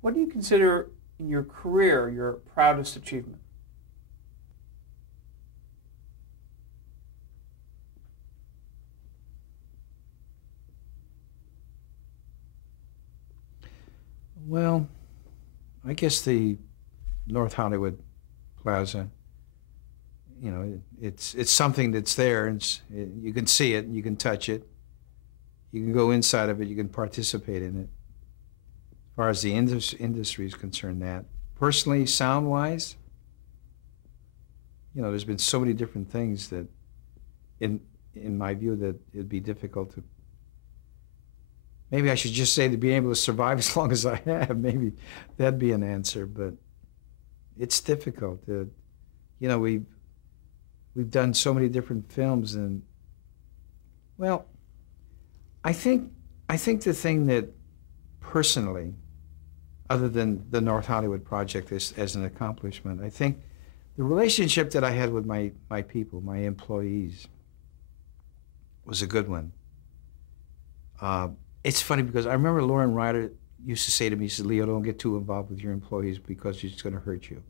What do you consider in your career your proudest achievement? Well, I guess the North Hollywood Plaza, it's something that's there, and you can see it, you can touch it, you can go inside of it, you can participate in it. As far as the industry is concerned, that personally, sound-wise, there's been so many different things that, in my view, that it'd be difficult to. Maybe I should just say to be able to survive as long as I have. Maybe that'd be an answer, but it's difficult. We've done so many different films, and well, I think the thing that personally, other than the North Hollywood project as an accomplishment, I think the relationship that I had with my people, my employees, was a good one. It's funny because I remember Lauren Ryder used to say to me, she said, "Leo, don't get too involved with your employees because it's going to hurt you."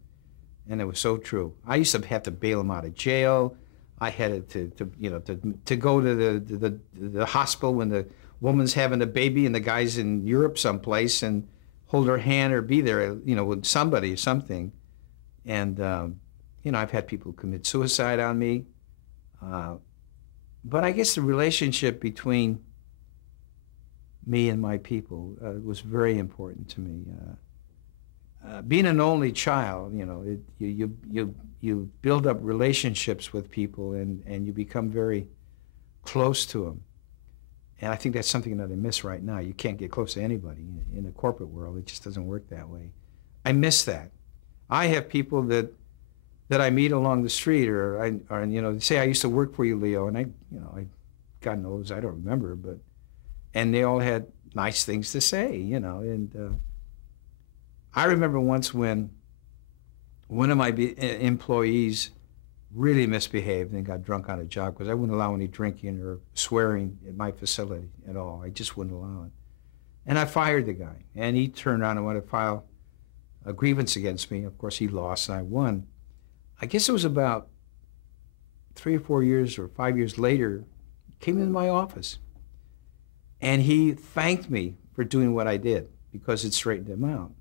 And it was so true. I used to have to bail them out of jail. I had to go to the hospital when the woman's having a baby and the guy's in Europe someplace and hold her hand or be there, with somebody or something. And, I've had people commit suicide on me. But I guess the relationship between me and my people was very important to me. Being an only child, you build up relationships with people and you become very close to them. And I think that's something that I miss right now. You can't get close to anybody in the corporate world. It just doesn't work that way. I miss that. I have people that I meet along the street, or they say, "I used to work for you, Leo," and God knows, I don't remember, and they all had nice things to say, and I remember once when one of my employees really misbehaved and got drunk on a job because I wouldn't allow any drinking or swearing at my facility at all. I just wouldn't allow it. And I fired the guy, and he turned around and wanted to file a grievance against me. Of course, he lost and I won. I guess it was about 3 or 4 years or 5 years later, he came into my office, and he thanked me for doing what I did because it straightened him out.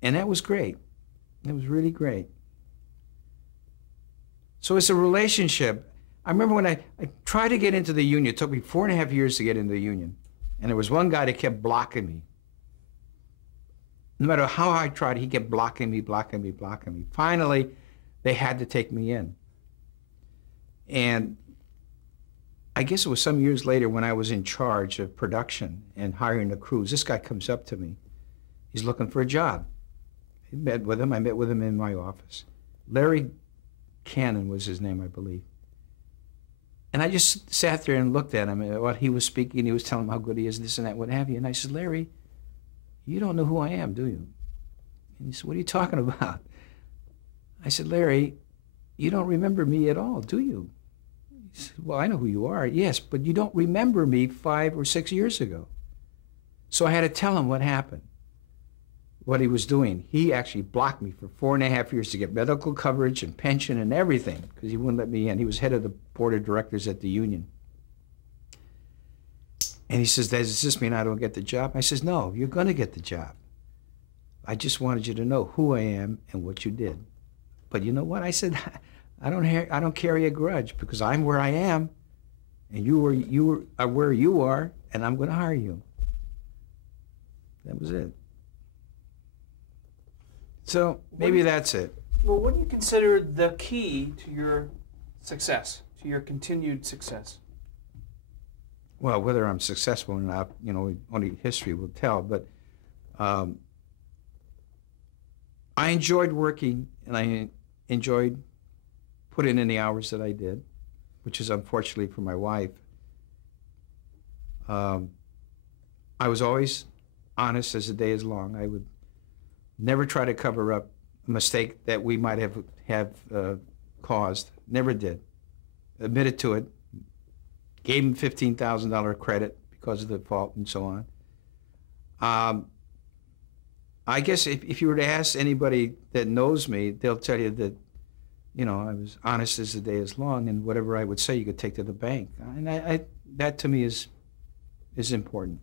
And that was great. It was really great. So it's a relationship. I remember when I tried to get into the union. It took me 4.5 years to get into the union. And there was one guy that kept blocking me. No matter how I tried, he kept blocking me. Finally, they had to take me in. And I guess it was some years later when I was in charge of production and hiring the crews. This guy comes up to me. He's looking for a job. I met with him in my office. Larry Cannon was his name, I believe. And I just sat there and looked at him. While he was speaking, he was telling him how good he is, this and that, what have you. And I said, "Larry, you don't know who I am, do you?" And he said, "What are you talking about?" I said, "Larry, you don't remember me at all, do you?" He said, "Well, I know who you are." "Yes, but you don't remember me 5 or 6 years ago." So I had to tell him what happened, what he was doing. He actually blocked me for 4.5 years to get medical coverage and pension and everything because he wouldn't let me in. He was head of the board of directors at the union. And he says, "Does this mean I don't get the job?" I says, "No, you're going to get the job. I just wanted you to know who I am and what you did. But you know what?" I said, I don't carry a grudge because I'm where I am, and you are where you are, and I'm going to hire you." That was it. So maybe that's it. Well, what do you consider the key to your success, to your continued success? Well, whether I'm successful or not, only history will tell. But I enjoyed working, and I enjoyed putting in the hours that I did, which is unfortunately for my wife. I was always honest as the day is long. I would never try to cover up a mistake that we might have caused. Never did. Admitted to it. Gave him $15,000 credit because of the fault and so on. I guess if you were to ask anybody that knows me, they'll tell you that, you know, I was honest as the day is long, and whatever I would say, you could take to the bank. And that to me is important.